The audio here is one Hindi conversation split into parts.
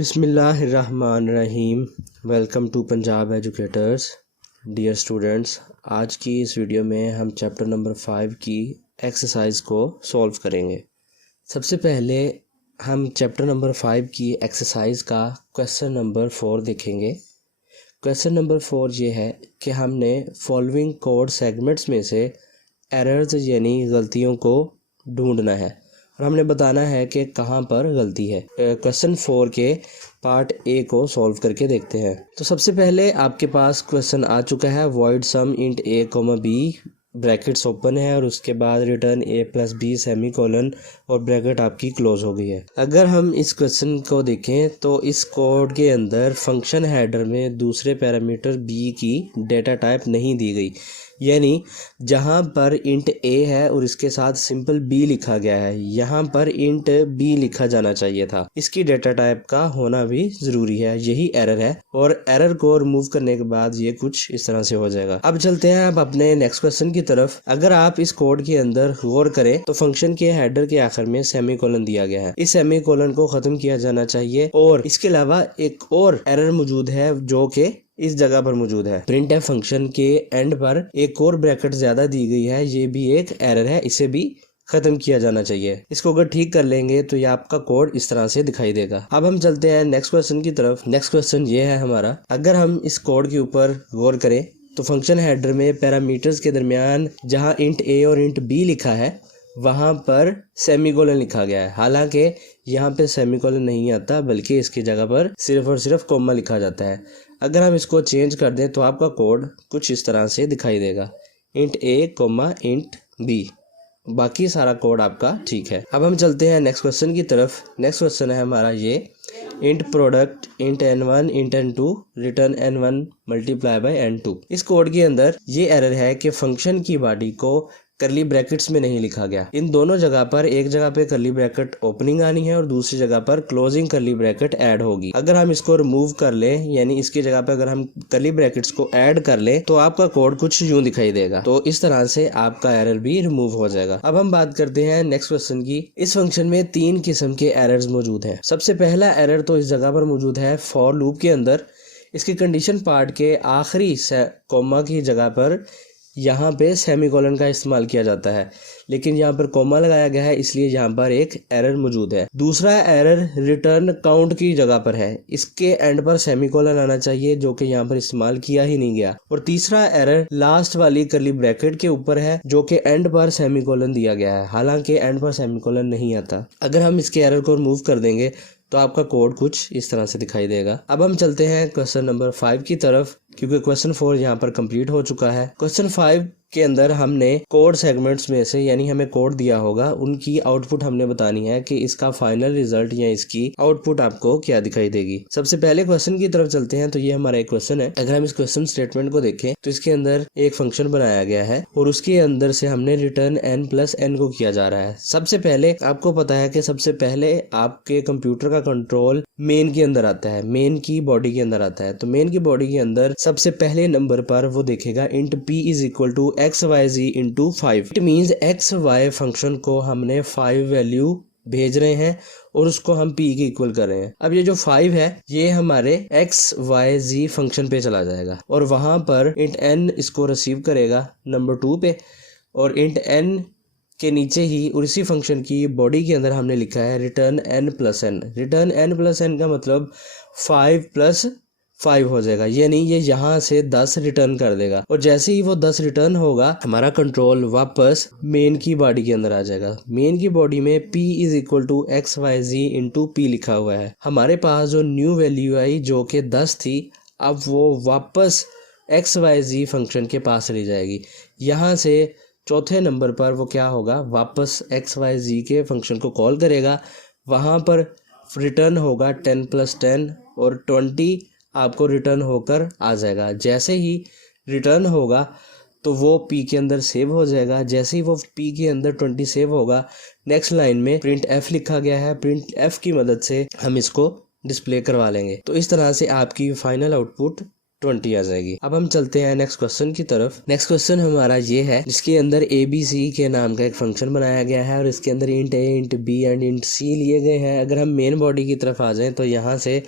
बिस्मिल्लाहिर्रहमानिर्रहीम। Welcome to Punjab educators. Dear students, आज की इस वीडियो में हम चैप्टर नंबर 5 की एक्सरसाइज को सॉल्व करेंगे। सबसे पहले हम चैप्टर नंबर 5 की एक्सरसाइज का क्वेश्चन नंबर 4 देखेंगे। क्वेश्चन नंबर 4 ये है कि हमने फॉलोइंग कोड सेगमेंट्स में से एरर्स यानी गलतियों को ढूंढना है और हमने बताना है कि कहाँ पर गलती है। क्वेश्चन 4 के पार्ट ए को सॉल्व करके देखते हैं। तो सबसे पहले आपके पास क्वेश्चन आ चुका है, वॉइड सम इंट ए कॉमा बी, ब्रैकेट्स ओपन है और उसके बाद रिटर्न ए प्लस बी सेमी कोलन और ब्रैकेट आपकी क्लोज हो गई है। अगर हम इस क्वेश्चन को देखें तो इस कोड के अंदर फंक्शन हेडर में दूसरे पैरामीटर बी की डेटा टाइप नहीं दी गई, यानी जहाँ पर इंट ए है और इसके साथ सिंपल बी लिखा गया है, यहाँ पर इंट बी लिखा जाना चाहिए था। इसकी डेटा टाइप का होना भी ज़रूरी है, यही एरर है और एरर को रिमूव करने के बाद ये कुछ इस तरह से हो जाएगा। अब चलते हैं अब अपने नेक्स्ट क्वेश्चन की तरफ। अगर आप इस कोड के अंदर गौर करें तो फंक्शन के हेडर के आखिर में सेमी कोलन दिया गया है। इस सेमी कोलन को ख़त्म किया जाना चाहिए और इसके अलावा एक और एरर मौजूद है जो कि इस जगह पर मौजूद है। प्रिंट एफ फंक्शन के एंड पर एक और ब्रैकेट ज्यादा दी गई है, ये भी एक एरर है, इसे भी खत्म किया जाना चाहिए। इसको अगर ठीक कर लेंगे तो ये आपका कोड इस तरह से दिखाई देगा। अब हम चलते हैं नेक्स्ट क्वेश्चन की तरफ। नेक्स्ट क्वेश्चन ये है हमारा, अगर हम इस कोड के ऊपर गौर करें तो फंक्शन हेडर में पैरामीटर्स के दरमियान जहाँ इंट ए और इंट बी लिखा है वहाँ पर सेमीकोलन लिखा गया है। हालांकि यहाँ पे सेमीकोलन नहीं आता बल्कि इसकी जगह पर सिर्फ और सिर्फ कॉमा लिखा जाता है। अगर हम इसको चेंज कर दें तो आपका कोड कुछ इस तरह से दिखाई देगा, इंट ए कोमा इंट बी। बाकी सारा कोड आपका ठीक है। अब हम चलते हैं नेक्स्ट क्वेश्चन की तरफ। नेक्स्ट क्वेश्चन है हमारा ये, int product int n1 int n2 return n1 multiply by n2। इस कोड के अंदर ये एरर है कि फंक्शन की बॉडी को करली ब्रैकेट्स में नहीं लिखा गया। इन दोनों जगह पर एक जगह पे करली ब्रैकेट ओपनिंग आनी है और दूसरी जगह पर क्लोजिंग करली ब्रैकेट ऐड होगी। अगर हम इसको रिमूव कर लें, यानी इसकी जगह पे अगर हम करली ब्रैकेट्स को ऐड कर लें तो आपका कोड कुछ यूं दिखाई देगा। तो इस तरह से आपका एरर भी रिमूव हो जाएगा। अब हम बात करते हैं नेक्स्ट क्वेश्चन की। इस फंक्शन में 3 किस्म के एरर्स मौजूद हैं। सबसे पहला एरर तो इस जगह पर मौजूद है फॉर लूप के अंदर। इसकी कंडीशन पार्ट के आखिरी कॉमा की जगह पर यहाँ पे सेमीकोलन का इस्तेमाल किया जाता है, लेकिन यहाँ पर कॉमा लगाया गया है इसलिए यहाँ पर एक एरर मौजूद है। दूसरा एरर रिटर्न काउंट की जगह पर है, इसके एंड पर सेमीकोलन आना चाहिए जो कि यहाँ पर इस्तेमाल किया ही नहीं गया। और तीसरा एरर लास्ट वाली करली ब्रैकेट के ऊपर है जो कि एंड पर सेमीकोलन दिया गया है, हालांकि एंड पर सेमीकोलन नहीं आता। अगर हम इसके एरर को रिमूव कर देंगे तो आपका कोड कुछ इस तरह से दिखाई देगा। अब हम चलते हैं क्वेश्चन नंबर 5 की तरफ, क्योंकि क्वेश्चन 4 यहाँ पर कंप्लीट हो चुका है। क्वेश्चन 5 के अंदर हमने कोड सेगमेंट्स में से, यानी हमें कोड दिया होगा, उनकी आउटपुट हमने बतानी है कि इसका फाइनल रिजल्ट या इसकी आउटपुट आपको क्या दिखाई देगी। सबसे पहले क्वेश्चन की तरफ चलते हैं। तो ये हमारा एक क्वेश्चन है। अगर हम इस क्वेश्चन स्टेटमेंट को देखें तो इसके अंदर एक फंक्शन बनाया गया है और उसके अंदर से हमने रिटर्न n प्लस n को किया जा रहा है। सबसे पहले आपको पता है कि सबसे पहले आपके कंप्यूटर का कंट्रोल मेन के अंदर आता है, मेन की बॉडी के अंदर आता है। तो मेन की बॉडी के अंदर सबसे पहले नंबर पर वो देखेगा int p is equal to x y g into 5। It means x y function को हमने 5 वैल्यू भेज रहे हैं और उसको हम p के इक्वल कर रहे हैं। अब ये जो 5 है ये हमारे एक्स वाई जी फंक्शन पे चला जाएगा और वहां पर इंट n इसको रिसीव करेगा नंबर 2 पे, और इंट n के नीचे ही और इसी फंक्शन की बॉडी के अंदर हमने लिखा है return n plus n। Return n plus n का मतलब 5 प्लस 5 हो जाएगा, यानी ये यहाँ से 10 रिटर्न कर देगा। और जैसे ही वो 10 रिटर्न होगा हमारा कंट्रोल वापस मेन की बॉडी के अंदर आ जाएगा। मेन की बॉडी में p is equal to x y g into p लिखा हुआ है। हमारे पास जो न्यू वैल्यू आई जो कि 10 थी, अब वो वापस एक्स वाई जी फंक्शन के पास चली जाएगी। यहाँ से चौथे नंबर पर वो क्या होगा, वापस एक्स वाई जी के फंक्शन को कॉल करेगा। वहाँ पर रिटर्न होगा 10 प्लस 10 और 20 आपको रिटर्न होकर आ जाएगा। जैसे ही रिटर्न होगा तो वो p के अंदर सेव हो जाएगा। जैसे ही वो p के अंदर 20 सेव होगा, नेक्स्ट लाइन में प्रिंट f लिखा गया है, प्रिंट f की मदद से हम इसको डिस्प्ले करवा लेंगे। तो इस तरह से आपकी फाइनल आउटपुट 20 आ जाएगी। अब हम चलते हैं नेक्स्ट क्वेश्चन की तरफ। नेक्स्ट क्वेश्चन हमारा ये है जिसके अंदर ABC के नाम का एक फंक्शन बनाया गया है और इसके अंदर int A, int B and int C लिए गए हैं। अगर हम मेन बॉडी की तरफ आ जाएं तो यहाँ से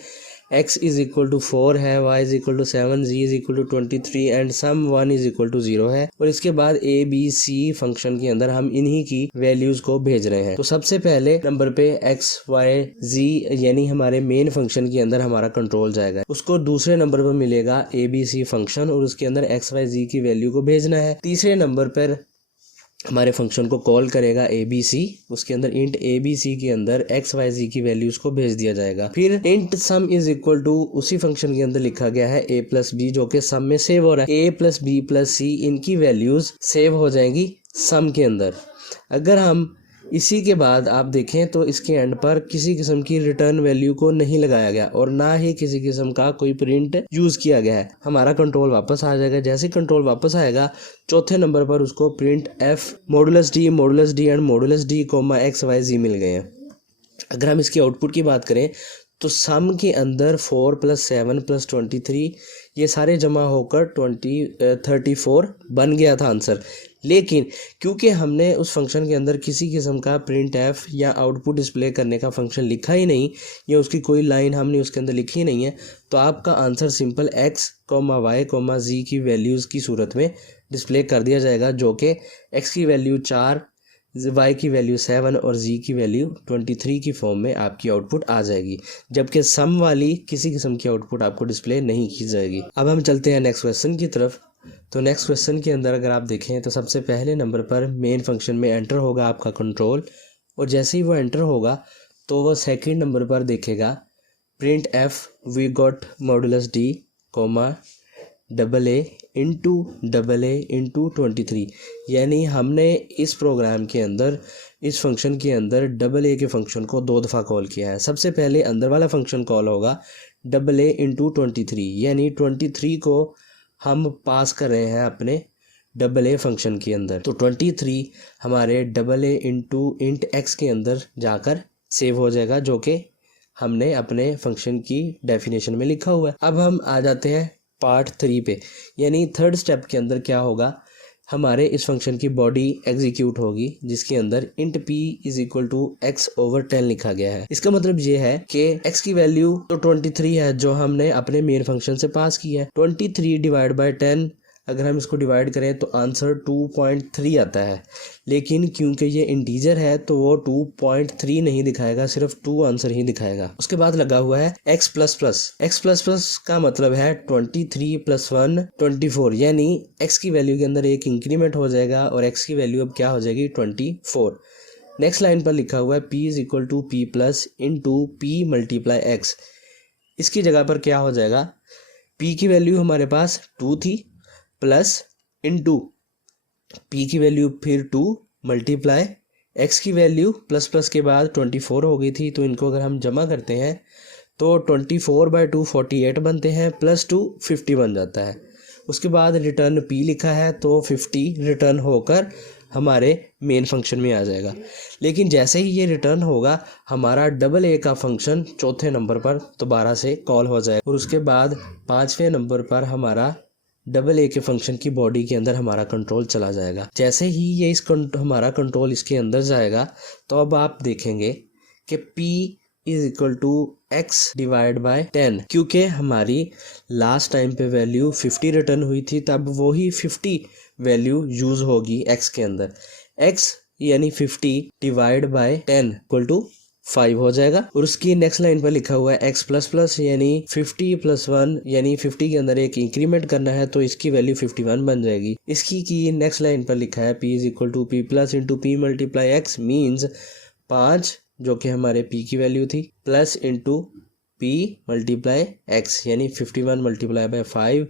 x इज इक्वल टू 4 है, y is equal to 7, z is equal to 23 and sum 1 is equal to 0 है। और इसके बाद ABC फंक्शन के अंदर हम इन्हीं की वैल्यूज को भेज रहे हैं। तो सबसे पहले नंबर पे x, y, z यानी हमारे मेन फंक्शन के अंदर हमारा कंट्रोल जाएगा। उसको दूसरे नंबर पर मिलेगा ABC फंक्शन और उसके अंदर x, y, z की वैल्यू को भेजना है। तीसरे नंबर पर हमारे फंक्शन को कॉल करेगा ABC, उसके अंदर इंट ABC के अंदर x, y, z की वैल्यूज को भेज दिया जाएगा। फिर int sum is equal to उसी फंक्शन के अंदर लिखा गया है a प्लस b जो कि सम में सेव हो रहा है। a plus b plus c इनकी वैल्यूज सेव हो जाएंगी सम के अंदर। अगर हम इसी के बाद आप देखें तो इसके एंड पर किसी किस्म की रिटर्न वैल्यू को नहीं लगाया गया और ना ही किसी किस्म का कोई प्रिंट यूज किया गया है। हमारा कंट्रोल वापस आ जाएगा। जैसे कंट्रोल वापस आएगा चौथे नंबर पर उसको print f modulus d and modulus d x, y, z मिल गए हैं। अगर हम इसकी आउटपुट की बात करें तो सम के अंदर 4 + 7 + 23 ये सारे जमा होकर 34 बन गया था आंसर। लेकिन क्योंकि हमने उस फंक्शन के अंदर किसी किस्म का प्रिंट एफ या आउटपुट डिस्प्ले करने का फंक्शन लिखा ही नहीं या उसकी कोई लाइन हमने उसके अंदर लिखी ही नहीं है, तो आपका answer simple x, y, z की वैल्यूज़ की सूरत में डिस्प्ले कर दिया जाएगा, जो कि x की वैल्यू 4, y की वैल्यू 7 और z की वैल्यू 23 की फॉर्म में आपकी आउटपुट आ जाएगी, जबकि सम वाली किसी किस्म की आउटपुट आपको डिस्प्ले नहीं की जाएगी। अब हम चलते हैं नेक्स्ट क्वेश्चन की तरफ। तो नेक्स्ट क्वेश्चन के अंदर अगर आप देखें तो सबसे पहले नंबर पर मेन फंक्शन में एंटर होगा आपका कंट्रोल, और जैसे ही वो एंटर होगा तो वह सेकंड नंबर पर देखेगा print f we got modulus d, AA into 23, यानी हमने इस प्रोग्राम के अंदर इस फंक्शन के अंदर AA के फंक्शन को 2 दफ़ा कॉल किया है। सबसे पहले अंदर वाला फंक्शन कॉल होगा AA इंटू 23, यानी 23 को हम पास कर रहे हैं अपने AA फंक्शन के अंदर। तो 23 हमारे AA इंटू इंट x के अंदर जाकर सेव हो जाएगा, जो कि हमने अपने फंक्शन की डेफिनेशन में लिखा हुआ है। अब हम आ जाते हैं पार्ट 3 पे, यानी थर्ड स्टेप के अंदर क्या होगा, हमारे इस फंक्शन की बॉडी एग्जीक्यूट होगी जिसके अंदर int p is equal to x/10 लिखा गया है। इसका मतलब ये है कि x की वैल्यू तो 23 है जो हमने अपने मेन फंक्शन से पास की है। 23 डिवाइड बाय 10 अगर हम इसको डिवाइड करें तो आंसर 2.3 आता है, लेकिन क्योंकि ये इंटीजर है तो वो 2.3 नहीं दिखाएगा, सिर्फ 2 आंसर ही दिखाएगा। उसके बाद लगा हुआ है x++ का मतलब है 23 + 1 24, यानी x की वैल्यू के अंदर एक इंक्रीमेंट हो जाएगा और x की वैल्यू अब क्या हो जाएगी 24। नेक्स्ट लाइन पर लिखा हुआ है p is equal to p plus into p multiply x। इसकी जगह पर क्या हो जाएगा, p की वैल्यू हमारे पास 2 थी प्लस इंटू p की वैल्यू फिर 2 मल्टीप्लाई x की वैल्यू प्लस प्लस के बाद 24 हो गई थी, तो इनको अगर हम जमा करते हैं तो 24/2 48 बनते हैं, प्लस 2 50 बन जाता है। उसके बाद रिटर्न p लिखा है तो 50 रिटर्न होकर हमारे मेन फंक्शन में आ जाएगा। लेकिन जैसे ही ये रिटर्न होगा हमारा AA का फंक्शन चौथे नंबर पर दोबारा से कॉल हो जाएगा और उसके बाद 5वें नंबर पर हमारा AA के फंक्शन की बॉडी के अंदर हमारा कंट्रोल चला जाएगा। जैसे ही ये हमारा कंट्रोल इसके अंदर जाएगा तो अब आप देखेंगे कि p is equal to x divide by 10, क्योंकि हमारी लास्ट टाइम पे वैल्यू 50 रिटर्न हुई थी, तब वही 50 वैल्यू यूज होगी x के अंदर। x यानी 50 डिवाइड बाय 10 इक्वल टू 5 हो जाएगा। और उसकी नेक्स्ट लाइन पर लिखा हुआ है x++ यानी 50 + 1, यानी 50 के अंदर एक इंक्रीमेंट करना है तो इसकी वैल्यू 51 बन जाएगी। इसकी की नेक्स्ट लाइन पर लिखा है p is equal to p plus into p multiply x, means 5 जो कि हमारे p की वैल्यू थी plus into p multiply x, यानी 51 मल्टीप्लाई बाय 5,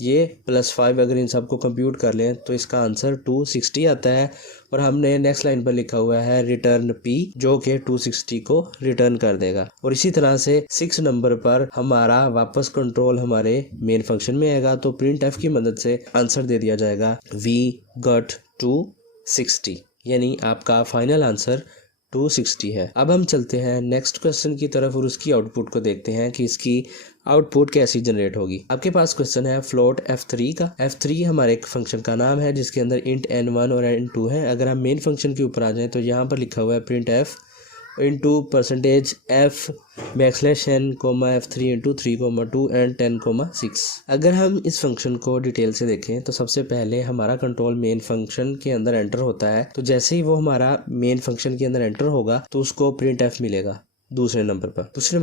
ये +5 अगर इन सबको कंप्यूट कर लें तो इसका आंसर 260 आता है। और हमने नेक्स्ट लाइन पर लिखा हुआ है रिटर्न p, जो कि 260 को रिटर्न कर देगा। और इसी तरह से 6 नंबर पर हमारा वापस कंट्रोल हमारे मेन फंक्शन में आएगा, तो प्रिंट एफ की मदद से आंसर दे दिया जाएगा वी गॉट 260, यानी आपका फाइनल आंसर 260 है। अब हम चलते हैं नेक्स्ट क्वेश्चन की तरफ और उसकी आउटपुट को देखते हैं कि इसकी आउटपुट कैसी जनरेट होगी। आपके पास क्वेश्चन है फ्लोट f3 का। f3 हमारे एक फंक्शन का नाम है जिसके अंदर इंट n1 और n2 है। अगर हम मेन फंक्शन के ऊपर आ जाएं तो यहाँ पर लिखा हुआ है print f into %f backslash n f3 into 3,2 and 10,6। अगर हम इस फंक्शन को डिटेल से देखें तो सबसे पहले हमारा कंट्रोल मेन फंक्शन के अंदर एंटर होता है। तो जैसे ही वो हमारा मेन फंक्शन के अंदर एंटर होगा तो उसको प्रिंट f मिलेगा दूसरे नंबर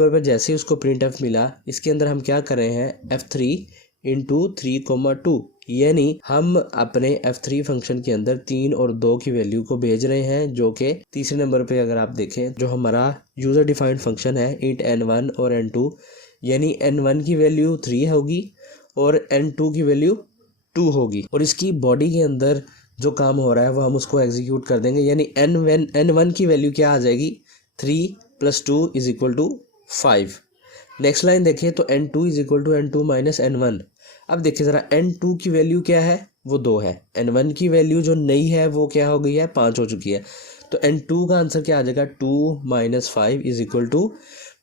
पर जैसे ही उसको प्रिंट f मिला, इसके अंदर हम क्या कर रहे हैं f3 इंटू 3,2, यानी हम अपने f3 फंक्शन के अंदर 3 और 2 की वैल्यू को भेज रहे हैं, जो कि तीसरे नंबर पे अगर आप देखें जो हमारा यूज़र डिफाइंड फंक्शन है इंट n1 और n2, यानी n1 की वैल्यू 3 होगी और n2 की वैल्यू 2 होगी और इसकी बॉडी के अंदर जो काम हो रहा है वो हम उसको एग्जीक्यूट कर देंगे, यानी n1 की वैल्यू क्या आ जाएगी 3 + 2 = 5। नेक्स्ट लाइन देखिए तो n2 = n2 - n1। अब देखिए ज़रा n2 की वैल्यू क्या है, वो 2 है। n1 की वैल्यू जो नई है वो क्या हो गई है, 5 हो चुकी है। तो n2 का आंसर क्या आ जाएगा 2 - 5 =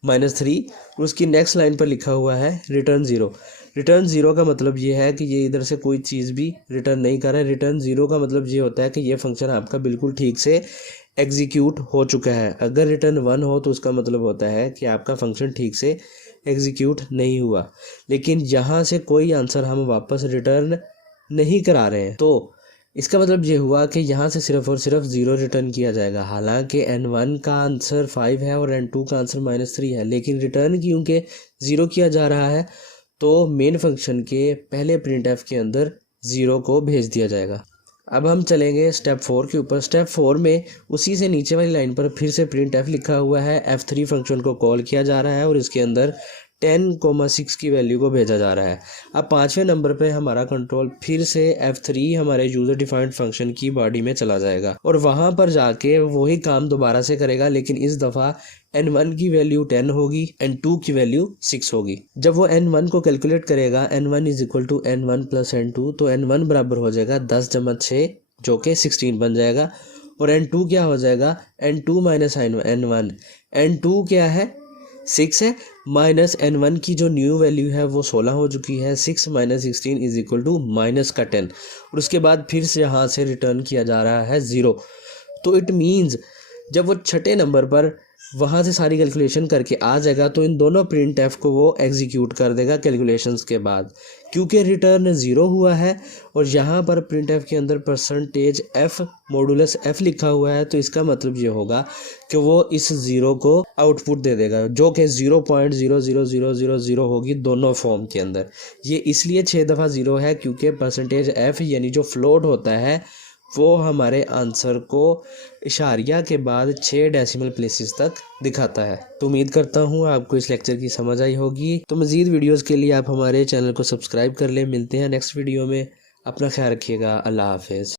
-3। और उसकी नेक्स्ट लाइन पर लिखा हुआ है रिटर्न 0। रिटर्न 0 का मतलब ये है कि ये इधर से कोई चीज़ भी रिटर्न नहीं कर रहा है। रिटर्न 0 का मतलब ये होता है कि ये फंक्शन आपका बिल्कुल ठीक से एग्जीक्यूट हो चुका है। अगर रिटर्न 1 हो तो उसका मतलब होता है कि आपका फंक्शन ठीक से एग्जीक्यूट नहीं हुआ, लेकिन यहाँ से कोई आंसर हम वापस रिटर्न नहीं करा रहे हैं, तो इसका मतलब ये हुआ कि यहाँ से सिर्फ और सिर्फ 0 रिटर्न किया जाएगा। हालांकि n1 का आंसर 5 है और n2 का आंसर -3 है, लेकिन रिटर्न क्योंकि 0 किया जा रहा है तो मेन फंक्शन के पहले प्रिंट f के अंदर 0 को भेज दिया जाएगा। अब हम चलेंगे स्टेप 4 के ऊपर। स्टेप 4 में उसी से नीचे वाली लाइन पर फिर से प्रिंट f लिखा हुआ है। f3 फंक्शन को कॉल किया जा रहा है और इसके अंदर 10,6 की वैल्यू को भेजा जा रहा है। अब 5वें नंबर पे हमारा कंट्रोल फिर से f3 हमारे यूज़र डिफाइंड फंक्शन की बॉडी में चला जाएगा और वहाँ पर जाके वही काम दोबारा से करेगा, लेकिन इस दफ़ा n1 की वैल्यू 10 होगी, n2 की वैल्यू 6 होगी। जब वो n1 को कैलकुलेट करेगा n1 = n1 + n2, तो n1 बराबर हो जाएगा 10 + 6 जो कि 16 बन जाएगा और n2 क्या हो जाएगा n2 - n1। n2 क्या है 6 है, माइनस n1 की जो न्यू वैल्यू है वो 16 हो चुकी है। 6 - 16 = -10 और उसके बाद फिर से यहाँ से रिटर्न किया जा रहा है 0। तो इट मीन्स जब वो छठे नंबर पर वहाँ से सारी कैलकुलेशन करके आ जाएगा तो इन दोनों प्रिंट f को वो एग्जीक्यूट कर देगा कैलकुलेशंस के बाद, क्योंकि रिटर्न 0 हुआ है और यहाँ पर प्रिंट f के अंदर %f मॉडुलस f लिखा हुआ है। तो इसका मतलब ये होगा कि वो इस 0 को आउटपुट दे देगा जो कि 0.00000 होगी दोनों फॉर्म के अंदर। ये इसलिए 6 दफ़ा 0 है क्योंकि %f यानी जो फ्लोट होता है वो हमारे आंसर को इशारिया के बाद 6 डेसिमल प्लेसेस तक दिखाता है। तो उम्मीद करता हूँ आपको इस लेक्चर की समझ आई होगी। तो मज़ीद वीडियोस के लिए आप हमारे चैनल को सब्सक्राइब कर लें। मिलते हैं नेक्स्ट वीडियो में। अपना ख्याल रखिएगा। अल्लाह हाफिज़।